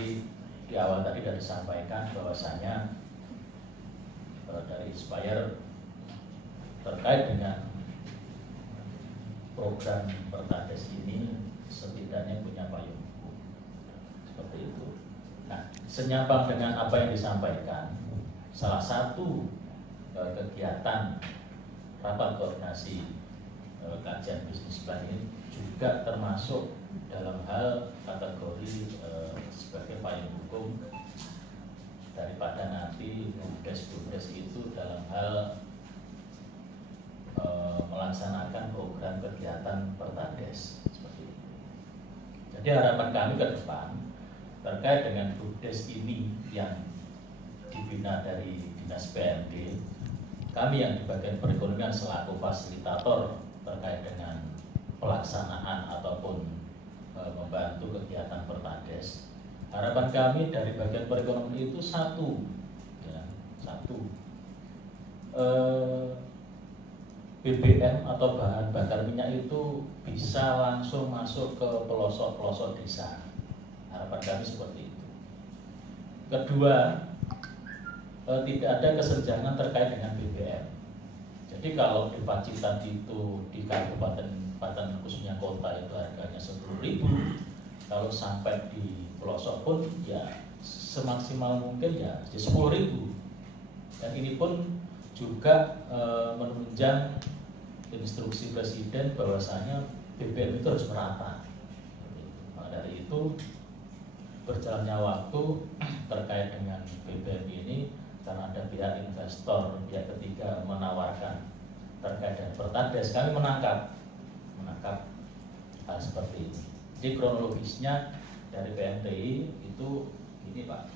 Jadi di awal tadi sudah disampaikan bahwasanya dari Inspire terkait dengan program Pertades ini setidaknya punya payung hukum seperti itu. Nah, senyambang dengan apa yang disampaikan, salah satu kegiatan rapat koordinasi kajian bisnis plan ini juga termasuk dalam hal kategori sebagai payung hukum daripada nanti BUMDes itu dalam hal melaksanakan program kegiatan Pertades seperti itu. Jadi harapan kami ke depan terkait dengan BUMDes ini yang dibina dari Dinas PMD, kami yang di bagian perekonomian selaku fasilitator terkait dengan pelaksanaan ataupun membantu kegiatan Pertades. Harapan kami dari bagian perekonomian itu satu, BBM atau bahan bakar minyak itu bisa langsung masuk ke pelosok-pelosok desa. Harapan kami seperti itu. Kedua, tidak ada kesenjangan terkait dengan BBM. Jadi kalau di Pacitan itu di kabupaten khususnya kota itu harganya 10.000, kalau sampai di pelosok pun ya semaksimal mungkin ya 10.000. Dan ini pun juga menunjang instruksi Presiden bahwasanya BBM itu harus merata. Maka dari itu berjalannya waktu terkait dengan BBM ini karena ada pihak investor, pihak ketiga menawarkan terkait dengan Pertades, kami menangkap hal seperti ini. Jadi kronologisnya dari PMTI itu ini Pak,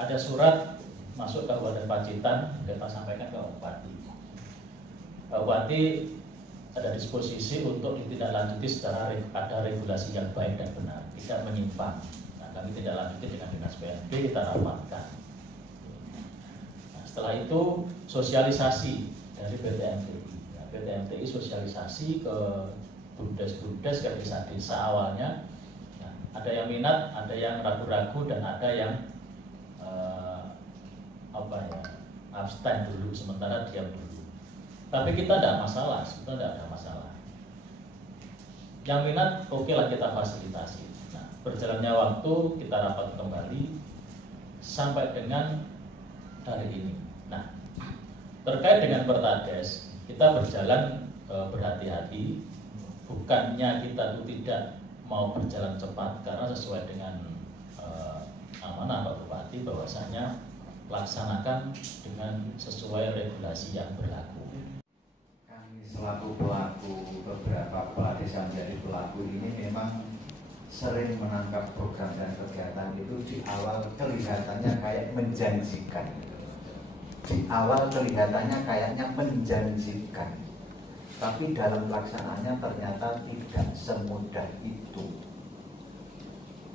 ada surat masuk Kabupaten Pacitan, kita sampaikan ke Bupati. Bupati ada disposisi untuk ditindaklanjuti secara ada regulasi yang baik dan benar, tidak menyimpang. Nah, kami tidak lanjuti dengan Dinas PMD, kita rapatkan. Nah, setelah itu sosialisasi dari PTMTI. Nah, PTMTI sosialisasi ke BUMDes ke desa-desa awalnya. Nah, ada yang minat, ada yang ragu-ragu, dan ada yang abstain dulu, sementara diam dulu. Tapi kita tidak masalah, sebetulnya tidak ada masalah. Yang minat, oke lah kita fasilitasi. Nah, berjalannya waktu kita rapat kembali sampai dengan hari ini. Nah, terkait dengan Pertades, kita berjalan berhati-hati. Bukannya kita itu tidak mau berjalan cepat, karena sesuai dengan amanah Pak Bupati bahwasanya laksanakan dengan sesuai regulasi yang berlaku. Kami selaku pelaku, beberapa kepala desa menjadi pelaku ini memang sering menangkap program dan kegiatan itu di awal kelihatannya kayak menjanjikan. Di awal kelihatannya kayaknya menjanjikan, tapi dalam pelaksanaannya ternyata tidak semudah itu.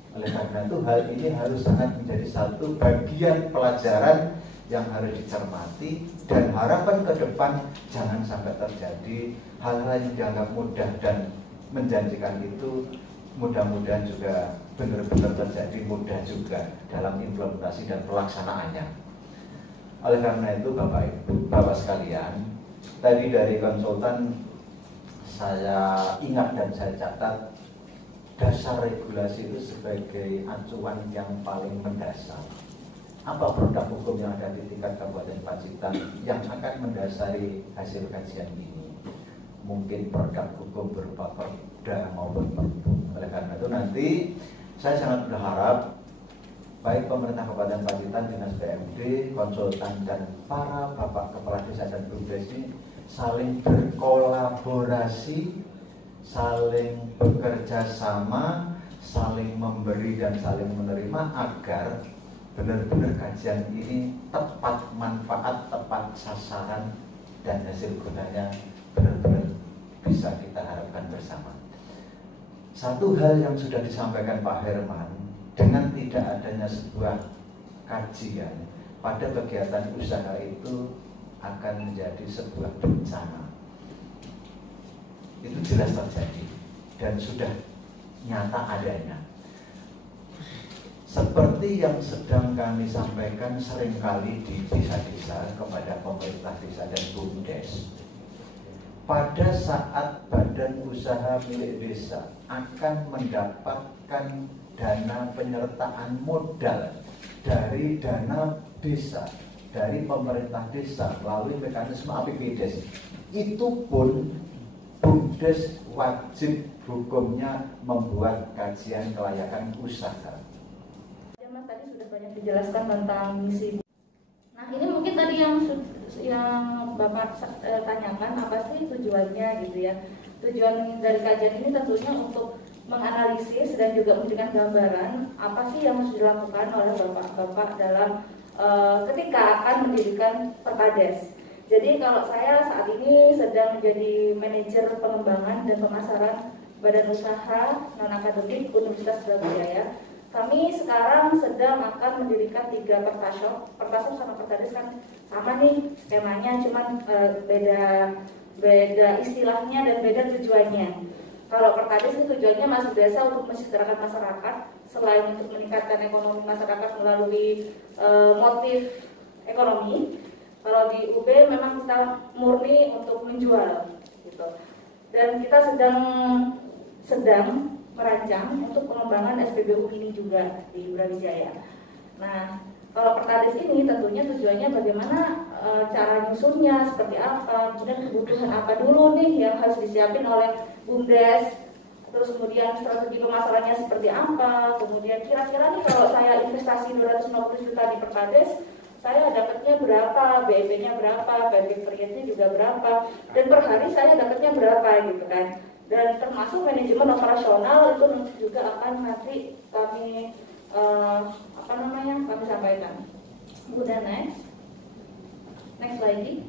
Oleh karena itu hal ini harus sangat menjadi satu bagian pelajaran yang harus dicermati, dan harapan ke depan jangan sampai terjadi hal-hal yang dianggap mudah dan menjanjikan itu mudah-mudahan juga benar-benar terjadi mudah juga dalam implementasi dan pelaksanaannya. Oleh karena itu Bapak Ibu, Bapak sekalian, tadi dari konsultan saya ingat dan saya catat dasar regulasi itu sebagai acuan yang paling mendasar. Apa produk hukum yang ada di tingkat Kabupaten Pacitan yang akan mendasari hasil kajian ini? Mungkin produk hukum berupa perda maupun perbu. Oleh karena itu nanti saya sangat berharap baik pemerintah Kabupaten Pacitan, Dinas PMD, konsultan, dan para bapak kepala desa dan BUMDes ini saling berkolaborasi, saling bekerja sama, saling memberi dan saling menerima agar benar-benar kajian ini tepat manfaat, tepat sasaran, dan hasil gunanya benar-benar bisa kita harapkan bersama. Satu hal yang sudah disampaikan Pak Herman, dengan tidak adanya sebuah kajian pada kegiatan usaha itu akan menjadi sebuah bencana. Itu jelas terjadi dan sudah nyata adanya. Seperti yang sedang kami sampaikan seringkali di desa-desa kepada pemerintah desa dan BUMDes, pada saat badan usaha milik desa akan mendapatkan dana penyertaan modal dari dana desa, dari pemerintah desa melalui mekanisme APBDes, itu pun BUMDes wajib hukumnya membuat kajian kelayakan usaha. Mas tadi sudah banyak dijelaskan tentang misi. Nah ini mungkin tadi yang Bapak tanyakan apa sih tujuannya gitu ya. Tujuan dari kajian ini tentunya untuk menganalisis dan juga memberikan gambaran apa sih yang harus dilakukan oleh Bapak dalam ketika akan mendirikan Perkades. Jadi kalau saya saat ini sedang menjadi manajer pengembangan dan pemasaran Badan Usaha Non-Akademik Universitas Brawijaya. Kami sekarang sedang akan mendirikan 3 pertashop. Pertashop sama Perkades kan sama nih skemanya, cuman beda istilahnya dan beda tujuannya. Kalau Perkades itu tujuannya masuk desa untuk mensejahterakan masyarakat, selain untuk meningkatkan ekonomi masyarakat melalui motif ekonomi. Kalau di UB memang kita murni untuk menjual, gitu. Dan kita sedang merancang untuk pengembangan SPBU ini juga di Brawijaya. Nah, kalau Perkades ini tentunya tujuannya bagaimana cara nyusunnya, seperti apa, kemudian kebutuhan apa dulu nih yang harus disiapin oleh BUMDes, terus kemudian strategi pemasarannya seperti apa, kemudian kira-kira nih kalau saya investasi 250 juta di Perkades, saya dapatnya berapa, BEP-nya berapa, BEP periodnya juga berapa, dan per hari saya dapatnya berapa gitu kan. Dan termasuk manajemen operasional itu juga akan nanti kami kami sampaikan. Kemudian next lagi.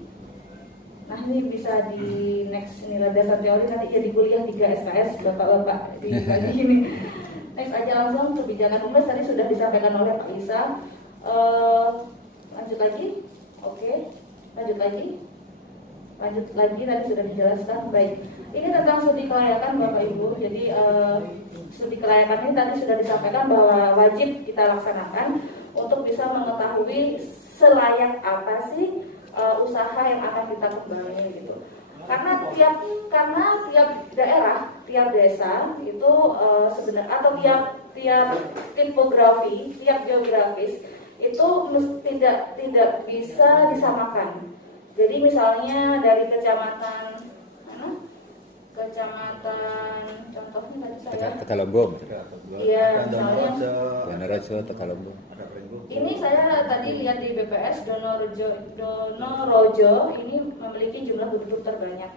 Nah ini bisa di next, inilah dasar teori nanti ya di kuliah 3 SKS bapak-bapak di pagi ini. Next aja langsung kebijakan UMS tadi sudah disampaikan oleh Pak Lisa. Lanjut lagi, oke. Lanjut lagi tadi sudah dijelaskan. Baik, ini tentang studi kelayakan Bapak Ibu. Jadi studi kelayakan ini tadi sudah disampaikan bahwa wajib kita laksanakan untuk bisa mengetahui selayak apa sih usaha yang akan kita kembangin gitu. Karena tiap daerah, tiap desa itu sebenarnya atau tiap tipografi, tiap geografis itu tidak bisa disamakan. Jadi misalnya dari kecamatan contohnya tadi saya Tegalonggo. Iya, misalnya Wonorejo, Tegalonggo. ini saya tadi lihat di BPS Donorojo ini memiliki jumlah penduduk terbanyak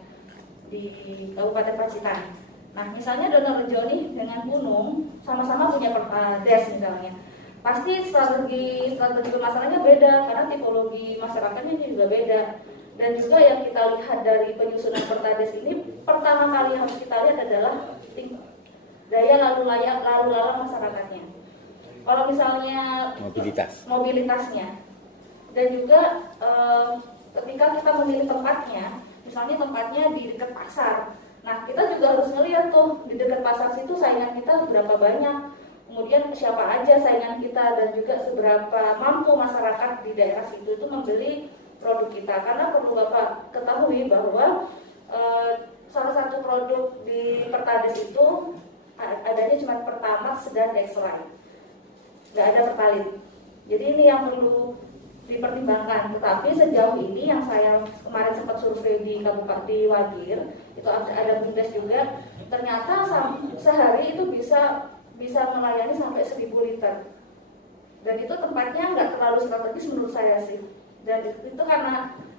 di Kabupaten Pacitan. Nah, misalnya Donorojo nih dengan Gunung sama-sama punya Perkades misalnya. Pasti strategi pemasarannya beda karena tipologi masyarakatnya juga beda. Dan juga yang kita lihat dari penyusunan Perkades ini, pertama kali harus kita lihat adalah daya lalu lalang masyarakatnya. Kalau misalnya mobilitasnya, dan juga ketika kita memilih tempatnya, misalnya tempatnya di dekat pasar. Nah, kita juga harus ngelihat tuh di dekat pasar situ saingan kita berapa banyak. Kemudian siapa aja saingan kita dan juga seberapa mampu masyarakat di daerah situ itu membeli produk kita. Karena perlu Bapak ketahui bahwa salah satu produk di Perkades itu adanya cuma Pertamax dan Dexline, nggak ada Pertalite. Jadi ini yang perlu dipertimbangkan. Tetapi sejauh ini yang saya kemarin sempat survei di Kabupaten Wagir, itu ada BUMDes juga, ternyata sehari itu bisa melayani sampai 1000 liter. Dan itu tempatnya nggak terlalu strategis menurut saya sih. Dan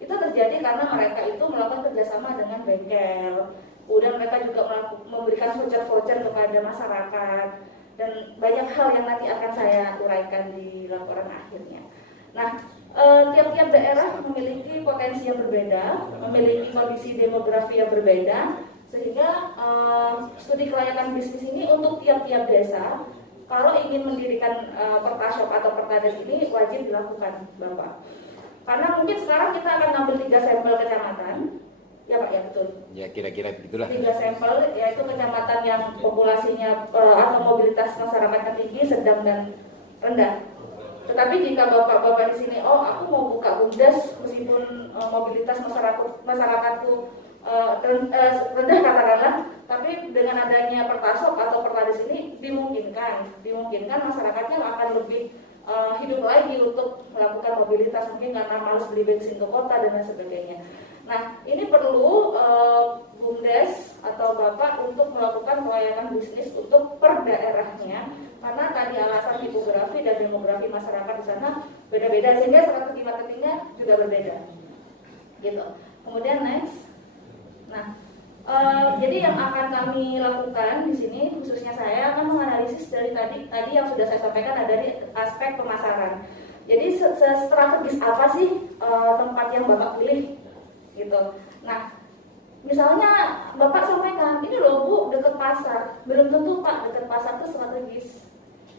itu terjadi karena mereka itu melakukan kerjasama dengan bengkel. Kemudian mereka juga memberikan voucher-voucher kepada masyarakat. Dan banyak hal yang nanti akan saya uraikan di laporan akhirnya. Nah, tiap-tiap daerah memiliki potensi yang berbeda, memiliki kondisi demografi yang berbeda, sehingga studi kelayakan bisnis ini untuk tiap-tiap desa, kalau ingin mendirikan Pertashop atau Perkades ini wajib dilakukan, Bapak. Karena mungkin sekarang kita akan ambil 3 sampel kecamatan, ya Pak, ya betul. Ya kira-kira begitulah. 3 sampel, yaitu kecamatan yang populasinya atau mobilitas masyarakatnya tinggi, sedang dan rendah. Tetapi jika bapak-bapak di sini, oh aku mau buka BUMDes meskipun mobilitas masyarakatku rendah katakanlah, tapi dengan adanya Pertasop atau Pertades ini dimungkinkan masyarakatnya akan lebih hidup lagi untuk melakukan mobilitas, mungkin karena malas beli bensin ke kota dan lain sebagainya. Nah, ini perlu BUMDes atau Bapak untuk melakukan pelayanan bisnis untuk per daerahnya, karena tadi alasan tipografi dan demografi masyarakat di sana beda-beda, sehingga strategi marketingnya juga berbeda. Gitu. Kemudian next. Nah, jadi yang akan kami lakukan di sini, khususnya saya akan menganalisis dari tadi yang sudah saya sampaikan ada dari aspek pemasaran. Jadi strategis apa sih tempat yang Bapak pilih, gitu. Nah, misalnya Bapak sampaikan, ini loh Bu, dekat pasar. Belum tentu Pak, dekat pasar itu strategis.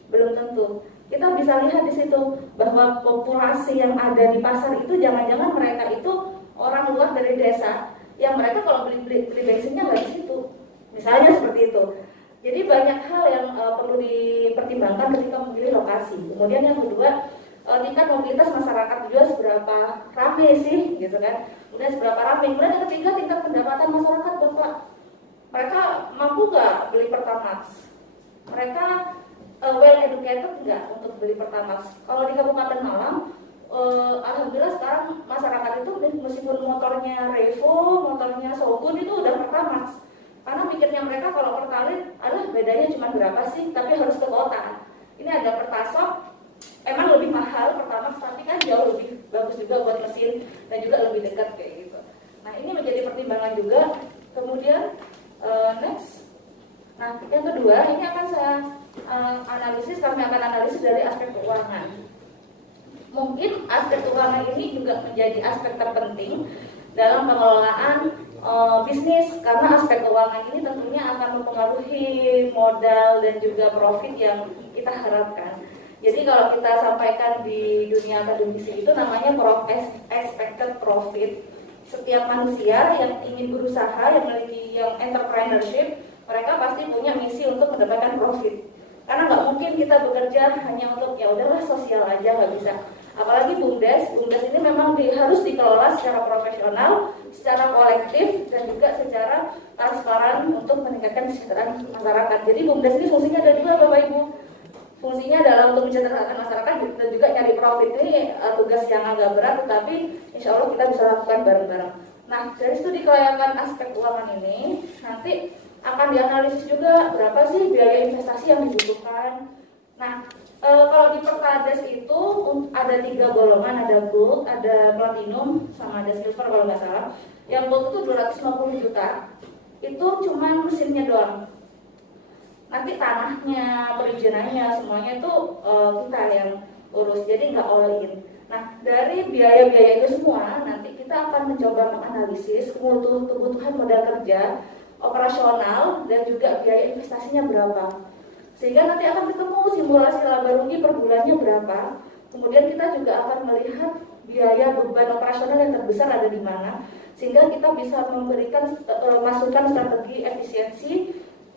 Belum tentu. Kita bisa lihat di situ bahwa populasi yang ada di pasar itu jangan-jangan mereka itu orang luar dari desa, yang mereka kalau beli bensinnya nggak di situ, misalnya seperti itu. Jadi banyak hal yang perlu dipertimbangkan ketika memilih lokasi. Kemudian yang kedua, tingkat mobilitas masyarakat juga seberapa ramai sih, gitu kan? Kemudian seberapa ramai. Kemudian yang ketiga, tingkat pendapatan masyarakat, Bapak. Mereka mampu nggak beli Pertamax? Mereka well educated nggak untuk beli Pertamax? Kalau di Kabupaten Malang, alhamdulillah sekarang masyarakat itu meskipun motornya Revo, motornya Shogun itu udah Pertamax, karena pikirnya mereka kalau Pertalite, aduh bedanya cuma berapa sih, tapi harus ke kota. Ini ada Pertasop, emang lebih mahal Pertamax, tapi kan jauh lebih bagus juga buat mesin dan juga lebih dekat kayak gitu. Nah, ini menjadi pertimbangan juga. Kemudian next. Nah, yang kedua ini akan saya kami akan analisis dari aspek keuangan. Mungkin aspek keuangan ini juga menjadi aspek terpenting dalam pengelolaan bisnis, karena aspek keuangan ini tentunya akan mempengaruhi modal dan juga profit yang kita harapkan. Jadi kalau kita sampaikan di dunia akademisi itu namanya expected profit. Setiap manusia yang ingin berusaha, yang memiliki entrepreneurship, mereka pasti punya misi untuk mendapatkan profit. Karena nggak mungkin kita bekerja hanya untuk ya udahlah sosial aja, nggak bisa. Apalagi BUMDes ini memang harus dikelola secara profesional, secara kolektif, dan juga secara transparan untuk meningkatkan kesejahteraan masyarakat. Jadi BUMDes ini fungsinya ada dua, Bapak Ibu. Fungsinya adalah untuk mensejahterakan masyarakat dan juga nyari profit. Ini tugas yang agak berat, tetapi insya Allah kita bisa lakukan bareng-bareng. Nah, dari studi kelayakan aspek keuangan ini nanti akan dianalisis juga berapa sih biaya investasi yang dibutuhkan. Nah, kalau di Pertades itu ada 3 golongan, ada gold, ada platinum, sama ada silver kalau nggak salah. Yang gold itu 250 juta, itu cuma mesinnya doang. Nanti tanahnya, perizinannya, semuanya itu kita yang urus, jadi nggak all in. Nah, dari biaya-biaya itu semua, nanti kita akan mencoba menganalisis kebutuhan modal kerja, operasional, dan juga biaya investasinya berapa. Sehingga nanti akan ketemu simulasi laba rugi per bulannya berapa. Kemudian kita juga akan melihat biaya beban operasional yang terbesar ada di mana, sehingga kita bisa memberikan masukan strategi efisiensi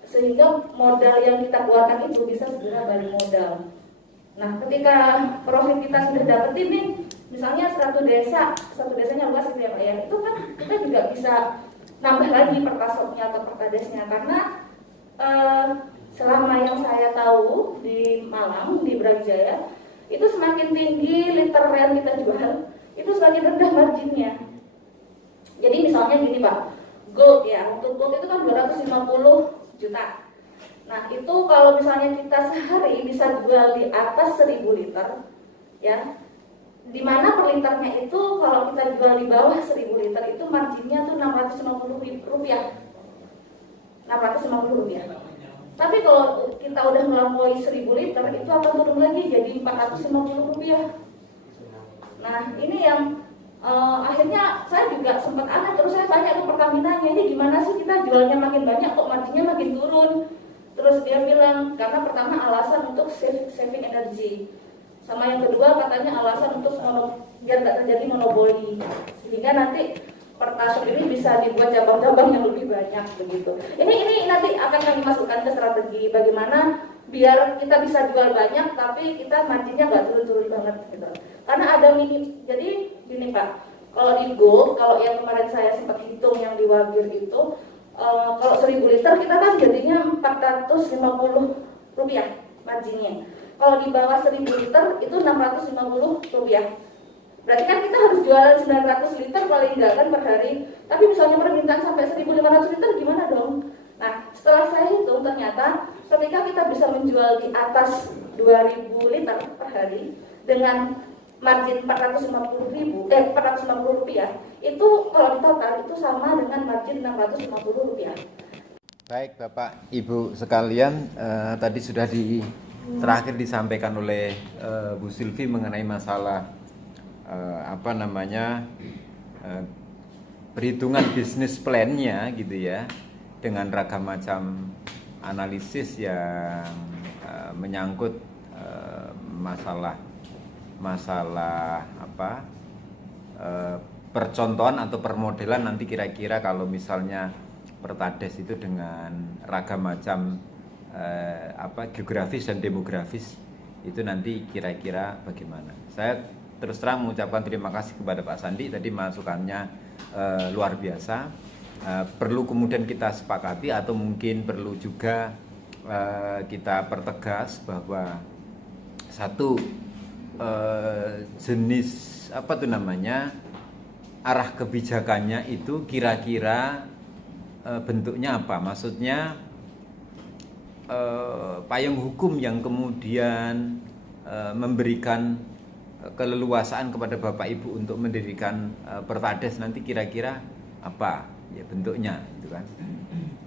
sehingga modal yang kita keluarkan itu bisa segera balik modal. Nah, ketika profit kita sudah dapetin nih, misalnya satu desanya luas gitu ya Pak ya, itu kan kita juga bisa nambah lagi Pertasopnya atau Pertadesnya, karena selama yang saya tahu di Malang, di Brawijaya, itu semakin tinggi liter yang kita jual, itu semakin rendah marginnya. Jadi misalnya gini Pak, gold ya, untuk gold itu kan 250 juta. Nah, itu kalau misalnya kita sehari bisa jual di atas 1000 liter, ya, dimana per liternya itu kalau kita jual di bawah 1000 liter itu marginnya tuh 650 rupiah. 650 rupiah. Tapi kalau kita udah melampaui 1000 liter itu akan turun lagi jadi 450 rupiah. Nah, ini yang akhirnya saya juga sempat aneh, terus saya tanya ke Pertamina-nya, ini gimana sih kita jualnya makin banyak kok marginnya makin turun. Terus dia bilang karena pertama alasan untuk saving energy, sama yang kedua katanya alasan untuk biar tidak terjadi monopoli, sehingga nanti Pertasop ini bisa dibuat cabang-cabang yang lebih banyak begitu. Ini nanti akan kami masukkan ke strategi bagaimana biar kita bisa jual banyak tapi kita marginnya nggak turun-turun banget gitu. Karena ada jadi gini Pak, kalau di gold, kalau yang kemarin saya sempat hitung yang di Wagir itu, kalau 1000 liter kita kan jadinya 450 rupiah marginnya. Kalau di bawah 1000 liter itu 650 rupiah. Berarti kan kita harus jualan 900 liter paling enggak kan per hari. Tapi misalnya permintaan sampai 1500 liter gimana dong? Nah, setelah saya hitung ternyata ketika kita bisa menjual di atas 2000 liter per hari dengan margin 450 rupiah, itu kalau di total itu sama dengan margin 650 rupiah. Baik Bapak Ibu sekalian, tadi sudah terakhir disampaikan oleh Bu Sylvie mengenai masalah perhitungan bisnis plan-nya gitu ya, dengan ragam macam analisis yang menyangkut masalah percontohan atau permodelan nanti kira-kira kalau misalnya Pertades itu dengan ragam macam geografis dan demografis itu nanti kira-kira bagaimana. Saya terus terang mengucapkan terima kasih kepada Pak Sandi, tadi masukannya luar biasa. Perlu kemudian kita sepakati atau mungkin perlu juga kita pertegas bahwa satu jenis arah kebijakannya itu kira-kira bentuknya apa, maksudnya payung hukum yang kemudian memberikan keleluasaan kepada Bapak Ibu untuk mendirikan Pertades nanti kira-kira apa ya bentuknya gitu kan.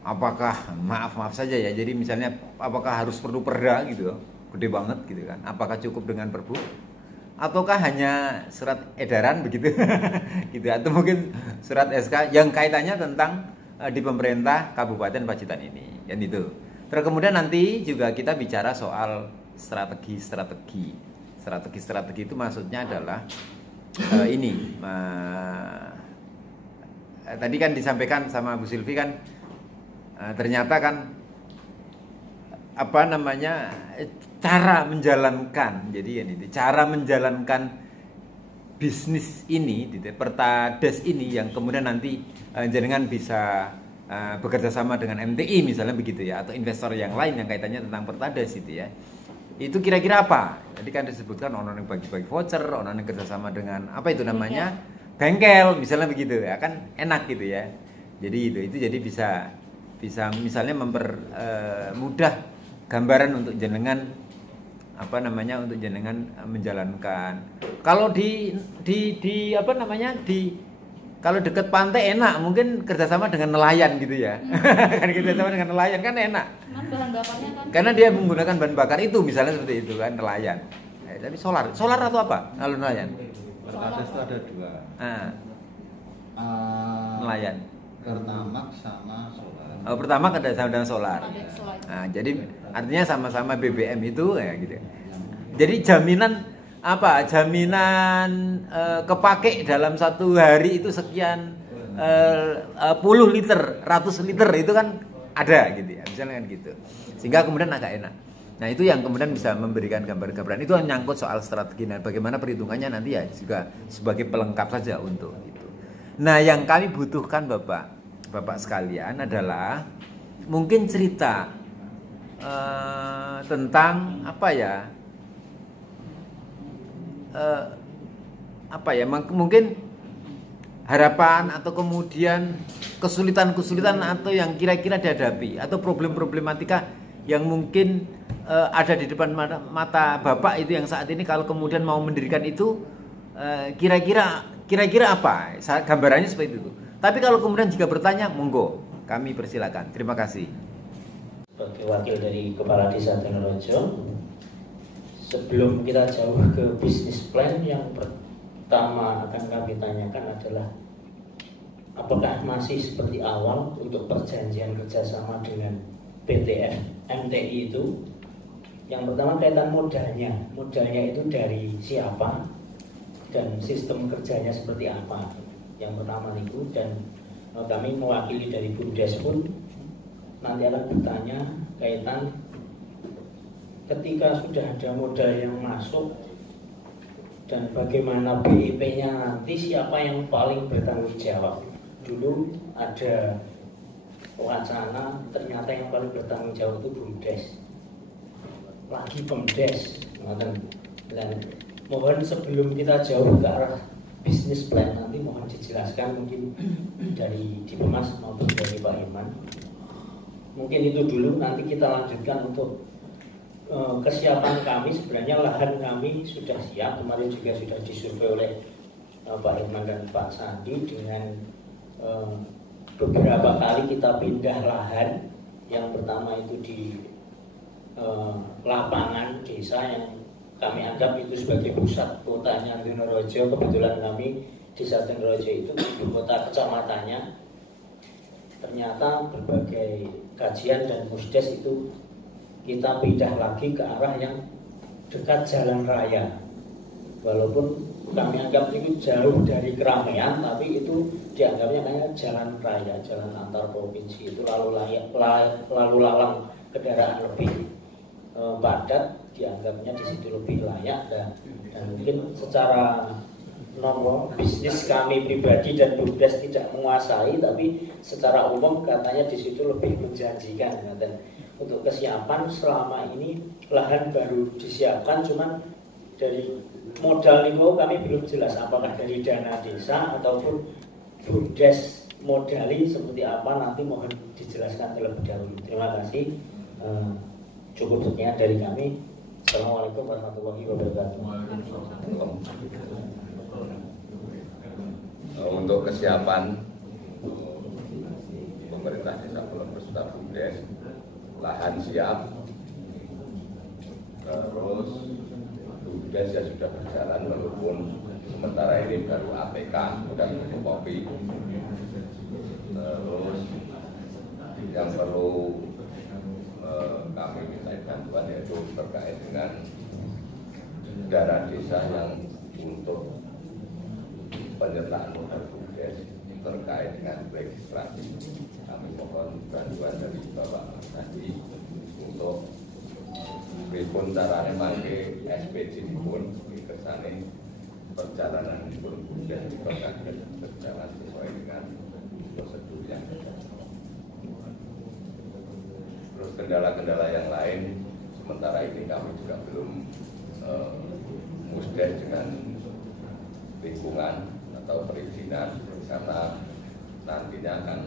Apakah maaf saja ya, jadi misalnya apakah harus perlu perda gitu, gede banget gitu kan, apakah cukup dengan perbu ataukah hanya surat edaran begitu gitu, atau mungkin surat SK yang kaitannya tentang di pemerintah Kabupaten Pacitan ini dan itu. Terus kemudian nanti juga kita bicara soal strategi itu maksudnya adalah tadi kan disampaikan sama Bu Sylvie kan, ternyata kan cara menjalankan, jadi ini cara menjalankan bisnis ini, Pertades ini yang kemudian nanti jenengan bisa bekerja sama dengan MTI misalnya begitu ya, atau investor yang lain yang kaitannya tentang Pertades itu ya. Itu kira-kira apa? Tadi kan disebutkan ono yang bagi-bagi voucher, ono yang kerjasama dengan bengkel misalnya begitu ya, kan enak gitu ya. Jadi itu jadi bisa misalnya mempermudah gambaran untuk jenengan untuk jenengan menjalankan. Kalau kalau dekat pantai enak, mungkin kerjasama dengan nelayan gitu ya. Kan kerjasama dengan nelayan kan enak. Bahan bakarnya kan. Karena dia menggunakan bahan bakar itu misalnya seperti itu kan, nelayan. Tapi solar atau apa? Kalau nelayan. Pertades itu ada dua. Nelayan. Pertamax sama solar. Pertamax ada sama dengan solar. Jadi artinya sama-sama BBM itu ya gitu. Jadi jaminan kepake dalam satu hari itu sekian puluh liter, ratus liter itu kan ada gitu ya, misalnya kan gitu. Sehingga kemudian agak enak. Nah itu yang kemudian bisa memberikan gambaran-gambaran. Itu yang nyangkut soal strategi dan bagaimana perhitungannya nanti ya juga sebagai pelengkap saja untuk itu. Nah yang kami butuhkan Bapak sekalian adalah mungkin cerita tentang mungkin harapan atau kemudian kesulitan-kesulitan atau yang kira-kira dihadapi atau problematika yang mungkin ada di depan mata Bapak itu yang saat ini kalau kemudian mau mendirikan itu kira-kira apa? Gambarannya seperti itu. Tapi kalau kemudian jika bertanya, monggo kami persilakan. Terima kasih. Sebagai wakil dari Kepala Desa Donorejo, sebelum kita jauh ke bisnis plan, yang pertama akan kami tanyakan adalah apakah masih seperti awal untuk perjanjian kerjasama dengan PT MTI itu? Yang pertama kaitan modalnya itu dari siapa dan sistem kerjanya seperti apa? Yang pertama itu, dan kami mewakili dari BUMDes pun nanti akan bertanya kaitan ketika sudah ada modal yang masuk dan bagaimana BIP-nya nanti, siapa yang paling bertanggung jawab. Dulu ada wacana ternyata yang paling bertanggung jawab itu BUMDes, lagi PEMDes. Dan mohon sebelum kita jauh ke arah bisnis plan nanti, mohon dijelaskan mungkin dari Dimas maupun dari Pak Iman. Mungkin itu dulu, nanti kita lanjutkan untuk kesiapan kami. Sebenarnya lahan kami sudah siap, kemarin juga sudah disurvei oleh Pak Irman dan Pak Sandi. Dengan beberapa kali kita pindah lahan, yang pertama itu di lapangan desa yang kami anggap itu sebagai pusat kotanya Donorejo. Kebetulan kami desa Donorejo itu ibu kota kecamatannya. Ternyata berbagai kajian dan musdes itu kita pindah lagi ke arah yang dekat jalan raya. Walaupun kami anggap itu jauh dari keramaian, tapi itu dianggapnya kayak jalan raya, jalan antar provinsi. Itu lalu lalang kendaraan lebih padat, dianggapnya di situ lebih layak. Dan mungkin secara nomor bisnis kami pribadi dan BUMDes tidak menguasai, tapi secara umum katanya di situ lebih menjanjikan. Dan untuk kesiapan selama ini lahan baru disiapkan, cuman dari modal itu kami belum jelas apakah dari dana desa ataupun BUMDes modali seperti apa, nanti mohon dijelaskan terlebih dahulu. Terima kasih. Cukup sekian dari kami. Assalamualaikum warahmatullahi wabarakatuh. Untuk kesiapan pemerintah desa Kulon beserta BUMDes, lahan siap, terus BUMDes ya sudah berjalan walaupun sementara ini baru APK, bukan fotokopi. Terus yang perlu kami minta bantuan yaitu terkait dengan dana desa yang untuk penyertaan modal BUMDes terkait dengan registrasi. Kami mohon bantuan dari Bapak Mas Hadi untuk pripun carane mangke SPJ pun kersane perjalanan pun BUMDes berjalan sesuai dengan prosedur yang ada. Terus kendala-kendala yang lain sementara ini kami juga belum musdes dengan lingkungan atau perizinan, karena nantinya akan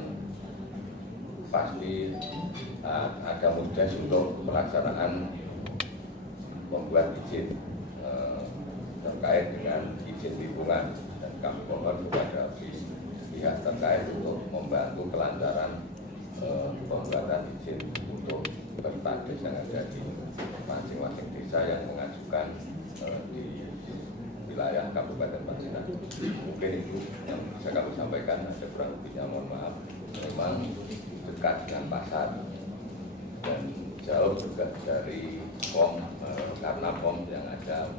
pasti ada musdes untuk pelaksanaan membuat izin terkait dengan izin lingkungan, dan kami mohon kepada pihak terkait untuk membantu kelancaran pembuatan izin untuk bertades yang ada di masing-masing desa yang mengajukan di wilayah Kabupaten Pacitan. Mungkin itu yang bisa kami sampaikan. Ada kurang lebihnya mohon maaf. Memang dekat dengan pasar dan jauh juga dari POM, karena POM yang ada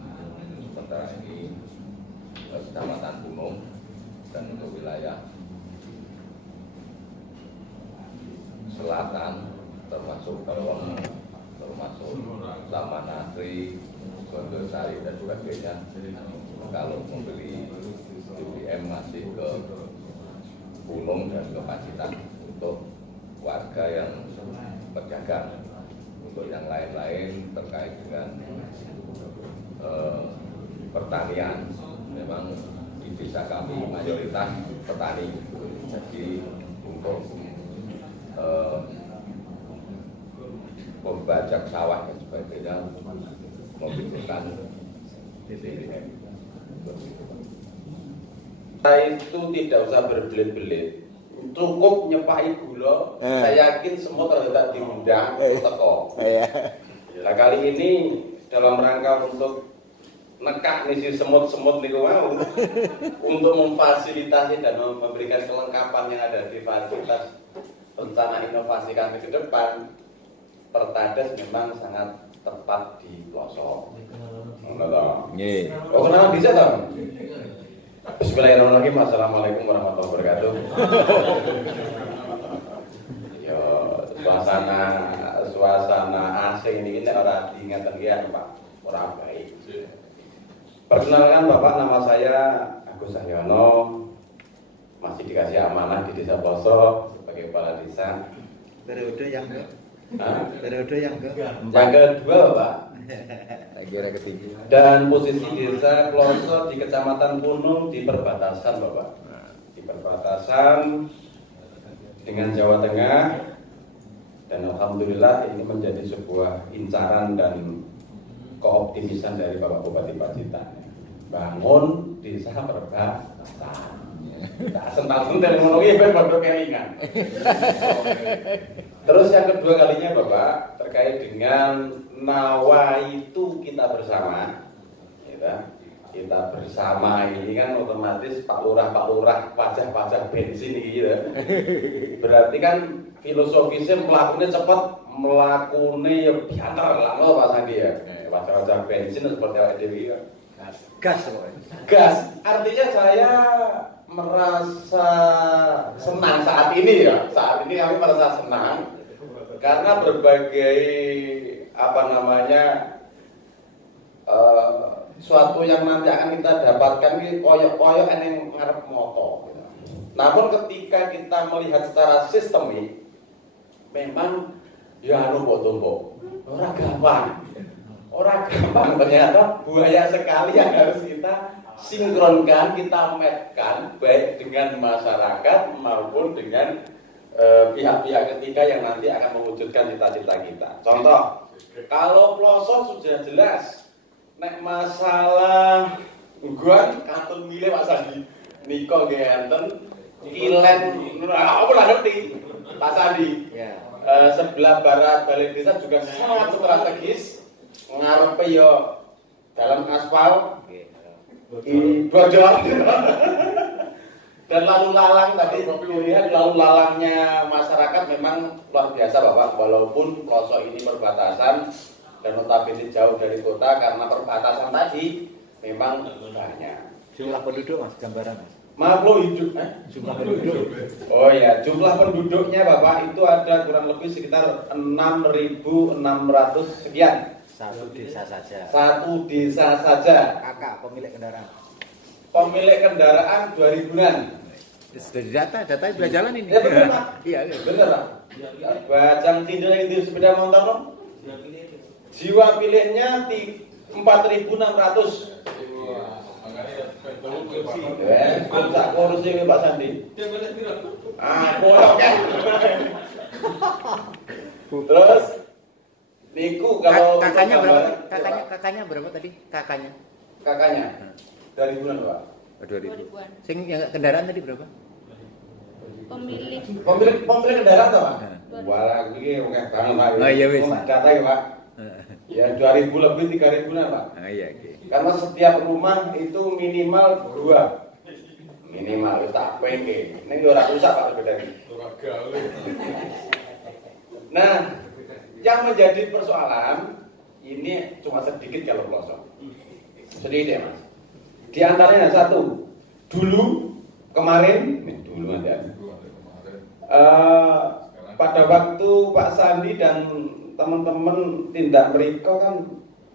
sementara ini Kecamatan Gunung, dan untuk wilayah selatan termasuk Kelon, termasuk Tamanasri, Gondosari dan sebagainya. Kalau membeli BBM masih ke Gunung dan ke Pacitan untuk warga yang pedagang. Untuk yang lain-lain terkait dengan pertanian, memang di desa kami mayoritas petani. Jadi untuk membajak sawah dan sebagainya membutuhkan BBM. Itu tidak usah berbelit-belit, cukup nyepai gula. Saya yakin semua ternyata diundang teko. Nah, kali ini dalam rangka untuk nekak nih semut-semut niku mau untuk memfasilitasi dan memberikan kelengkapan yang ada di fasilitas rencana inovasi kami ke depan. Pertades memang sangat tepat di pelosok. Nggih. Oh, kenapa bisa toh? Bismillahirrahmanirrahim. Assalamualaikum warahmatullahi wabarakatuh. Ya, suasana AC sing ini ora diingatan kian Pak, ora baik. Perkenalkan Bapak, nama saya Agus Cahyono, masih dikasih amanah di Desa Poso sebagai kepala desa. Periode yang ke? Periode yang ke? Yang kedua Bapak. Kira ketiga. Dan posisi desa Ploso di Kecamatan Punung di perbatasan Bapak. Di perbatasan dengan Jawa Tengah. Dan alhamdulillah ini menjadi sebuah incaran dan keoptimisan dari Bapak Bupati Pacitan. Bangun desa perbatasan. Nah, sental-sental monologi bener kelingan. Terus yang kedua kalinya Bapak terkait dengan nawaitu kita bersama, kita bersama ini kan otomatis Pak Lurah pajak bensin ini ya. Berarti kan filosofisnya melakukannya cepat, melakukannya biantar lah Pak Sandi ya. Pajak bensin seperti apa Dewi ya. Gas. Artinya saya merasa senang saat ini ya. Saat ini kami merasa senang karena berbagai suatu yang nanti akan kita dapatkan ini koyok-koyok yang ngarep moto. Namun ketika kita melihat secara sistemik, memang ya tumbuh. Orang gampang ternyata buaya sekali yang harus kita sinkronkan, kita matchkan baik dengan masyarakat maupun dengan pihak-pihak ketiga yang nanti akan mewujudkan cita-cita kita. Contoh, kalau Ploso sudah jelas, nek masalah guan kantun milih Pak Sandi, niko genten, kilen, apa lah ngerti Pak Sandi. Sebelah barat Balai Desa juga sangat strategis, ngarepe yo dalam aspal, bojor. Dan lalu lalang tadi lihat lalu lalangnya masyarakat memang luar biasa Bapak, walaupun Ploso ini perbatasan dan notabene jauh dari kota karena perbatasan tadi memang banyak. Jumlah penduduk Mas, gambaran Mas. Makhluk hidup, jumlah penduduk. Oh ya, jumlah penduduknya Bapak itu ada kurang lebih sekitar 6.600 sekian. Satu desa saja. Satu desa saja. Kakak pemilik kendaraan. Pemilik kendaraan 2.000-an. Sudah data sudah jalan ini. Ya benar Pak. Iya, benar Pak. Bajang tindak itu sepeda motor. Jiwa pilihnya 4.600. Tak kursi Pak Sandi. Bolong kan. Terus niku kalau kakaknya berapa? Kakaknya berapa tadi? Kakaknya 2.000-an Pak. 2.000. Sing yang kendaraan tadi berapa? Pemilik kendaraan Pak. Wah, iki oke banget Pak. Oh iya wis. Data ya Pak. Ya 2.000 lebih 3.000-an Pak. Iya oke. Karena setiap rumah itu minimal 2. Minimal tak penge. Ning ora rusak Pak sepeda iki. Nah, yang menjadi persoalan ini cuma sedikit kalau Ploso. Sedikit ya Mas. Di antaranya satu, kemarin ada. Pada waktu Pak Sandi dan teman-teman tindak mereka kan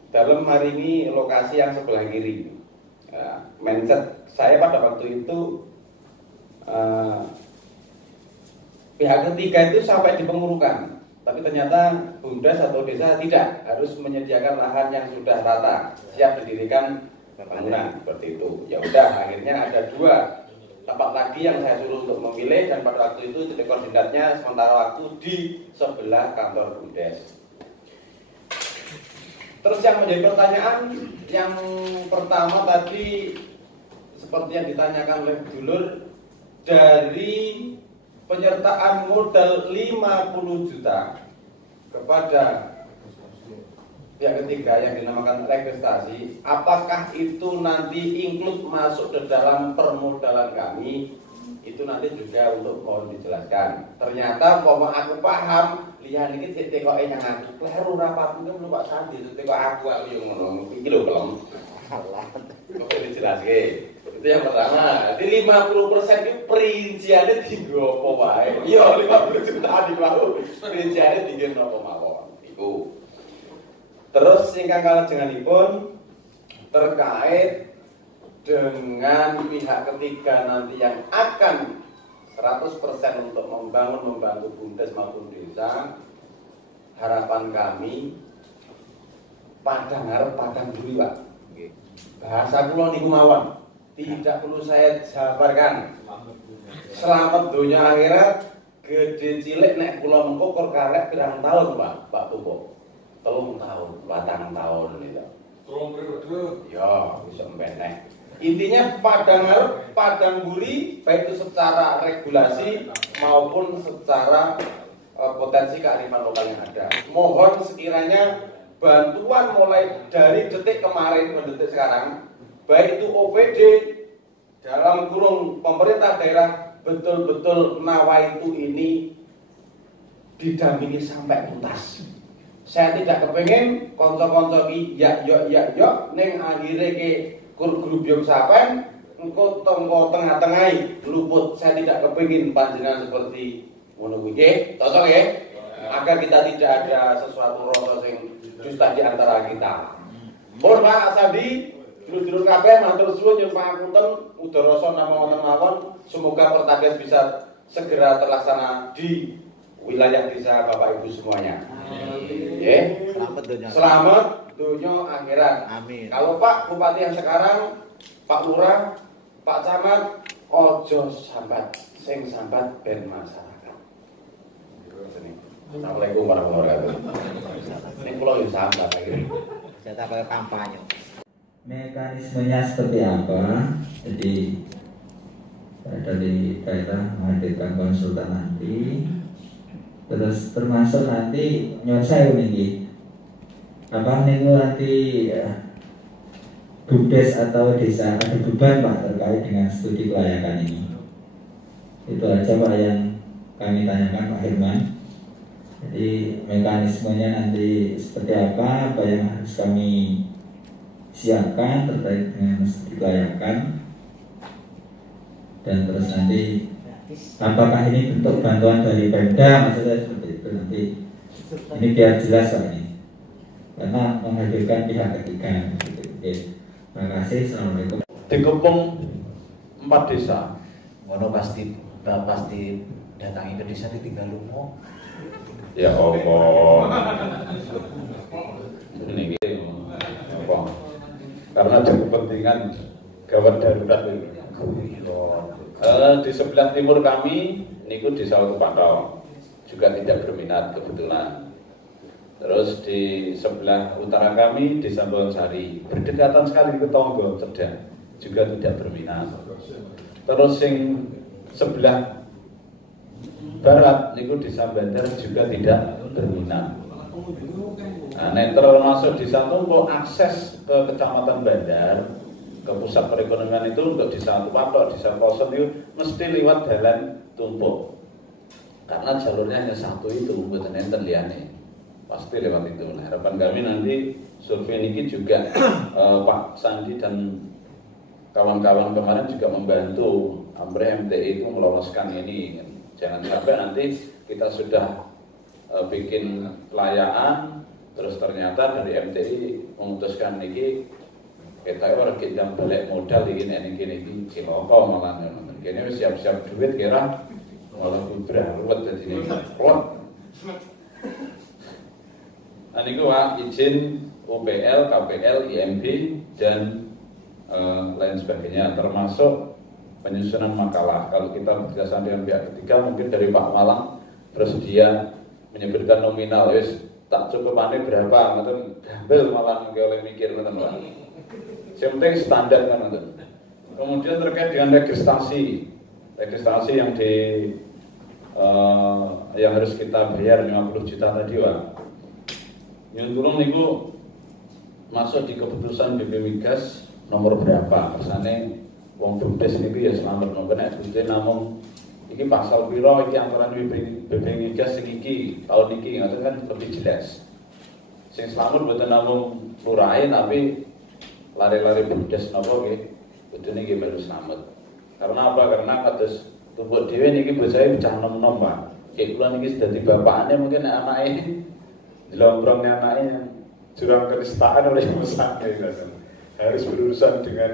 dalam hari ini lokasi yang sebelah kiri. Mindset saya pada waktu itu pihak ketiga itu sampai di pengurukan, tapi ternyata Bumdes atau desa tidak, harus menyediakan lahan yang sudah rata, siap didirikan bangunan seperti itu. Ya udah, akhirnya ada 2 tempat lagi yang saya suruh untuk memilih, dan pada waktu itu titik koordinatnya sementara waktu di sebelah kantor Bumdes. Terus yang menjadi pertanyaan yang pertama tadi seperti yang ditanyakan oleh dulur, dari penyertaan modal 50 juta kepada pihak ketiga yang dinamakan registrasi, apakah itu nanti include masuk ke dalam permodalan kami? Itu nanti juga untuk mohon dijelaskan. Ternyata aku paham, lihat ini TKE yang aku kleru rapat itu belum Pak Sandi, TKE aku yang ngono iki lho kelem. Kok dijelaskan. Itu yang pertama. Di 50% itu perinciannya tinggi apa wae. Iya 50 juta di bawah. Perinciannya tinggi apa mawon. Iku. Terus ingkang kalajenganipun terkait dengan pihak ketiga nanti yang akan 100% untuk membantu BUMDes maupun desa, harapan kami padang harap padang dulu Pak. Bahasa kula niku mawon, tidak perlu saya jabarkan. Selamat dunia akhirat, gede cilik nek kula mengko karek pirang tahun Pak Tupo. 3 tahun, 4 tahun gitu. 3 periode. Ya, bisa meneh. Intinya padang buri baik itu secara regulasi maupun secara potensi kearifan lokal yang ada. Mohon sekiranya bantuan mulai dari detik kemarin ke detik sekarang, baik itu OPD dalam kurung pemerintah daerah betul-betul nawaitu ini didampingi sampai tuntas. Saya tidak kepengen konco-konco ki ya ning akhire ke grup yang sapen engko tengah-tengahi luput. Saya tidak kepingin panjenengan seperti ngono kuwi nggih, cocok nggih? Agar kita tidak ada sesuatu rasa sing dusta di antara kita. Mohon Pak Sandi, dulur-dulur kabeh matur suwun nyuwun pangapunten udara nama wonten mawon. Semoga Pertades bisa segera terlaksana di wilayah desa Bapak Ibu semuanya. Nggih. Selamat dunia akhirat. Amin. Kalau Pak Bupati yang sekarang, Pak Lurah, Pak Camat, ojo sambat, sing sambat ben masyarakat. Assalamualaikum warahmatullahi wabarakatuh. Ini pulau yang sambat lagi. Saya tak pakai kampanye. Mekanismenya seperti apa? Jadi dari daerah menghadirkan konsultan nanti, terus termasuk nanti nyosai ini. Apa minggu nanti BUMDes atau desa ada beban Pak terkait dengan studi kelayakan ini. Itu aja Pak yang kami tanyakan Pak Herman. Jadi mekanismenya nanti seperti apa yang harus kami siapkan terkait dengan studi kelayakan, dan terus nanti apakah ini bentuk bantuan dari Pemda, maksudnya seperti itu nanti. Ini biar jelas Pak ini. Karena menghadirkan pihak ketiga. Terima kasih. Assalamualaikum. Dikepung 4 desa. Ngono pasti datangi ke desa ditinggal lungo. Ya Allah. Ini apa? Karena ada kepentingan gawat darurat itu. Di sebelah timur kami, niku desa Pantau juga tidak berminat kebetulan. Terus di sebelah utara kami, desa Bonsari, berdekatan sekali ke Tonggo Cedang, juga tidak berminat. Terus yang sebelah barat, niku desa Bandar juga tidak berminat. Nah, termasuk desa Tumpo, akses ke kecamatan Bandar, ke pusat perekonomian itu untuk desa Tupatok, desa Poson itu mesti lewat jalan Tumpo. Karena jalurnya hanya satu itu, bukan enten liyane. Pasti lewat itu. Nah, harapan kami nanti survei ini juga Pak Sandi dan kawan-kawan kemarin juga membantu Ambre MTI itu meloloskan ini. Jangan sampai nanti kita sudah bikin pelayaan, terus ternyata dari MTI memutuskan ini kita orang kita balik modal ini ciloko malah ini siap-siap duit kira malah berat jadi ini nah ini izin UPL, KPL, IMB dan lain sebagainya, termasuk penyusunan makalah. Kalau kita bekerjasama dengan pihak ketiga, mungkin dari Pak Malang bersedia menyebutkan nominal, wis tak cukupannya berapa, nanti gambil malah oleh mikir teman-teman. Yang penting standar kan nanti. Kemudian terkait dengan registrasi yang yang harus kita bayar 50 juta tadi Pak. Yang turun niku masuk di keputusan BP Migas nomor berapa? Kersane wong BUMDes niku ya selamat nopo nek duwe namung iki pasal piro iki antara BP Migas sing iki tahun iki ngoten kan lebih jelas. Sing selamat mboten namung lurahe tapi lari-lari BUMDes napa nggih kudune nggih melu selamat. Karena apa? Karena kados tumpuk dhewe niki bojoe bocah nom-nom Pak. Kayak kula niki dadi bapakane mungkin anake Jelombrongnya anaknya jurang kenistaan oleh musangnya, harus berurusan dengan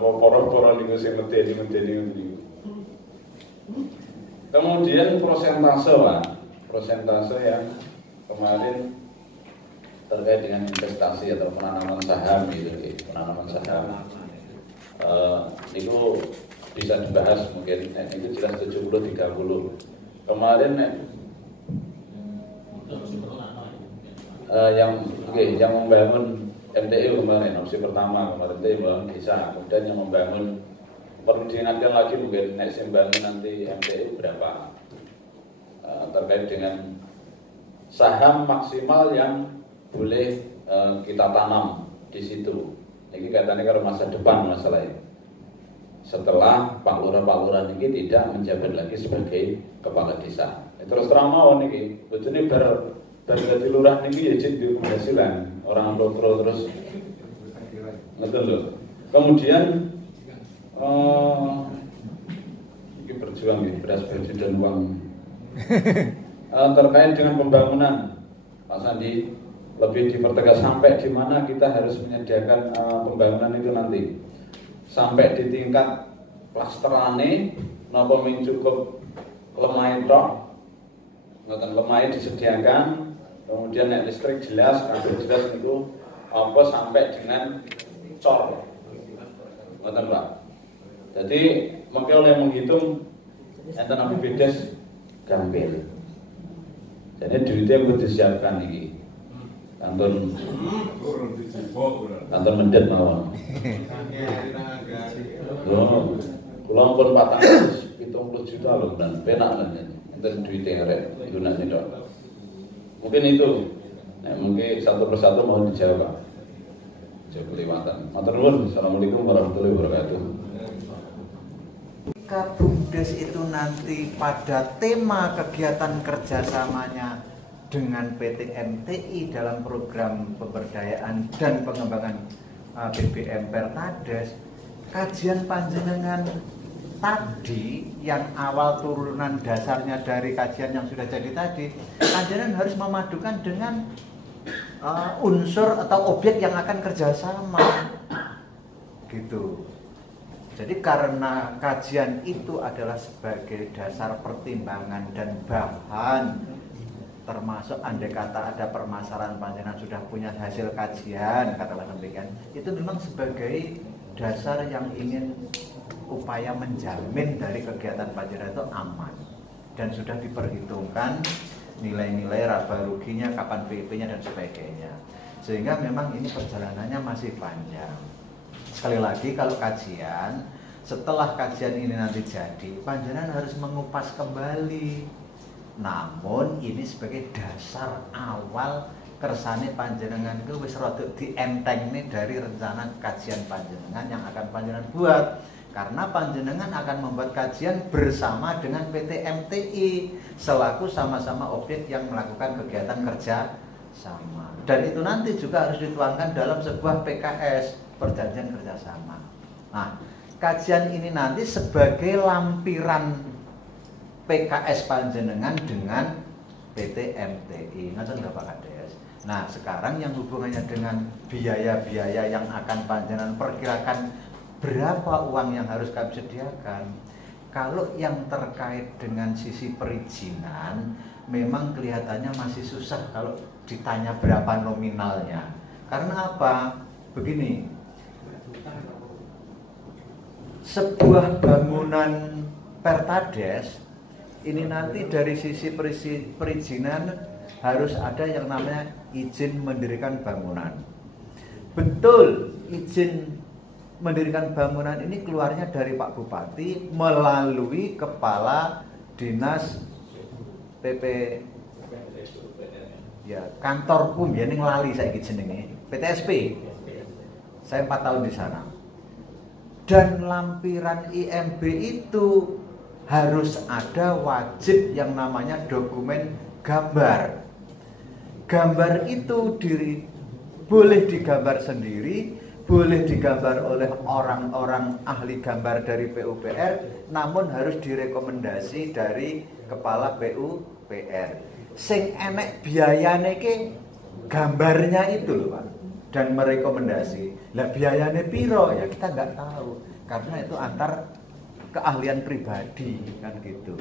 poro-poro niku sing medeni. Kemudian persentase yang kemarin terkait dengan investasi atau penanaman saham gitu, penanaman saham. Itu bisa dibahas mungkin, itu jelas 70-30. Kemarin yang membangun MTU kemarin, opsi pertama kemarin itu membangun desa, kemudian yang membangun, perlu diingatkan lagi mungkin next yang bangun nanti MTU berapa, terkait dengan saham maksimal yang boleh kita tanam di situ. Ini katanya kalau masa depan masalah ini. Setelah Pak Lurah ini tidak menjabat lagi sebagai kepala desa. Terus terang mau nih, betul ini dari lurah ini ya jadi penghasilan orang lokal terus. Betul loh. Kemudian ini berjuang ya, beras baju dan uang. Terkait dengan pembangunan, Pak Sandi lebih dipertegas sampai di mana kita harus menyediakan pembangunan itu nanti, sampai di tingkat klasterane napa mung cukup lemah tok, ngoten lemah disediakan, kemudian nek listrik jelas, kabel jelas itu apa sampai dengan cor, ngoten Pak. Jadi mungkin oleh menghitung enten APBDes gampil. Jadi duitnya perlu disiapkan ini. Kantor mendet mawon. Pulang pun 470 juta loh, dan penak nanti. Enten duitnya rek, itu nanti dok. Mungkin itu, mungkin satu persatu mau dijawab. Jawab kelewatan. Matur nuwun. Assalamualaikum warahmatullahi wabarakatuh. BUMDes itu nanti pada tema kegiatan kerjasamanya dengan PT MTI dalam program pemberdayaan dan pengembangan BBM Pertades, kajian panjenengan tadi yang awal turunan dasarnya dari kajian yang sudah jadi tadi, panjenengan harus memadukan dengan unsur atau objek yang akan kerjasama gitu. Jadi karena kajian itu adalah sebagai dasar pertimbangan dan bahan, termasuk andai kata ada permasalahan panjenengan sudah punya hasil kajian, katakanlah demikian, itu memang sebagai dasar yang ingin upaya menjamin dari kegiatan panjenengan itu aman dan sudah diperhitungkan nilai-nilai raba ruginya, kapan PIP-nya dan sebagainya, sehingga memang ini perjalanannya masih panjang. Sekali lagi, kalau kajian, setelah kajian ini nanti jadi, panjenengan harus mengupas kembali. Namun ini sebagai dasar awal kersane panjenengan itu wis rada dientengne dari rencana kajian panjenengan yang akan panjenengan buat. Karena panjenengan akan membuat kajian bersama dengan PT MTI selaku sama-sama objek yang melakukan kegiatan kerja sama. Dan itu nanti juga harus dituangkan dalam sebuah PKS, perjanjian kerjasama. Nah, kajian ini nanti sebagai lampiran PKS panjenengan dengan PT MTI. Ngaten nggak Pak Kades? Nah, sekarang yang hubungannya dengan biaya-biaya yang akan panjenengan perkirakan berapa uang yang harus kami sediakan. Kalau yang terkait dengan sisi perizinan, memang kelihatannya masih susah kalau ditanya berapa nominalnya. Karena apa? Begini, sebuah bangunan Pertades ini nanti dari sisi perizinan harus ada yang namanya izin mendirikan bangunan. Betul, izin mendirikan bangunan ini keluarnya dari Pak Bupati melalui Kepala Dinas PP ya kantor PUM ya, ning lali saiki jenenge PTSP. Saya 4 tahun di sana. Dan lampiran IMB itu harus ada wajib yang namanya dokumen gambar. Gambar itu boleh digambar sendiri, boleh digambar oleh orang-orang ahli gambar dari PUPR, namun harus direkomendasi dari Kepala PUPR. sing enek biayane ke gambarnya itu loh Pak, dan merekomendasi. Lah biayane piro ya kita nggak tahu karena itu antar keahlian pribadi kan gitu.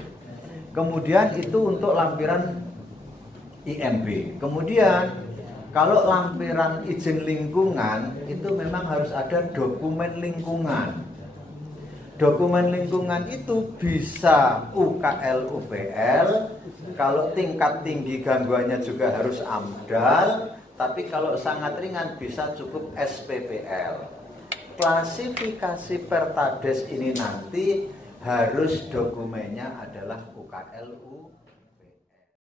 Kemudian itu untuk lampiran IMB. Kemudian kalau lampiran izin lingkungan itu memang harus ada dokumen lingkungan. Dokumen lingkungan itu bisa UKL, UPL. Kalau tingkat tinggi gangguannya juga harus AMDAL. Tapi kalau sangat ringan bisa cukup SPPL. Klasifikasi Pertades ini nanti harus dokumennya adalah UKL,